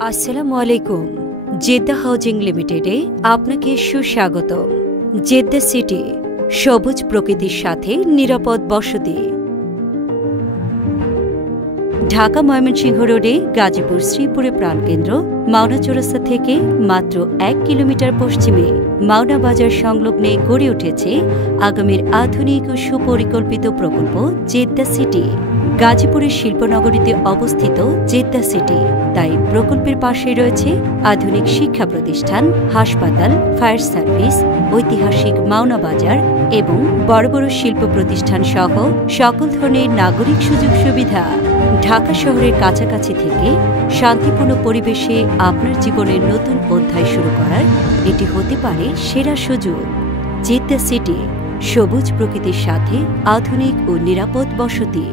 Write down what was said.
আসসালামু আলাইকুম। Jeddah housing লিমিটেডে আপনাকে সুস্বাগতম। জেদ্দা সিটি, সবুজ প্রকৃতির সাথে নিরাপদ বসতি। ঢাকা ময়মনসিংহ রোডে গাজীপুর শ্রীপুরে প্রাণকেন্দ্র মাওনা চৌরাস্তা থেকে মাত্র ১ কিলোমিটার পশ্চিমে মাওনা বাজার সংলগ্নে গড়ে উঠেছে আগামীর আধুনিক ও সুপরিকল্পিত প্রকল্প জেদ্দা সিটি। গাজীপুরের শিল্পনগরীতে অবস্থিত জেদ্দা সিটি, তাই প্রকল্পের পাশে রয়েছে আধুনিক শিক্ষা প্রতিষ্ঠান, হাসপাতাল, ফায়ার সার্ভিস, ঐতিহাসিক মাওনা বাজার এবং বড় বড় শিল্প প্রতিষ্ঠান সহ সকল ধরনের নাগরিক সুযোগ সুবিধা। ঢাকা শহরের কাছাকাছি থেকে শান্তিপূর্ণ পরিবেশে আপনার জীবনের নতুন অধ্যায় শুরু করার এটি হতে পারে সেরা সুযোগ। জেদ্দা সিটি, সবুজ প্রকৃতির সাথে আধুনিক ও নিরাপদ বসতি।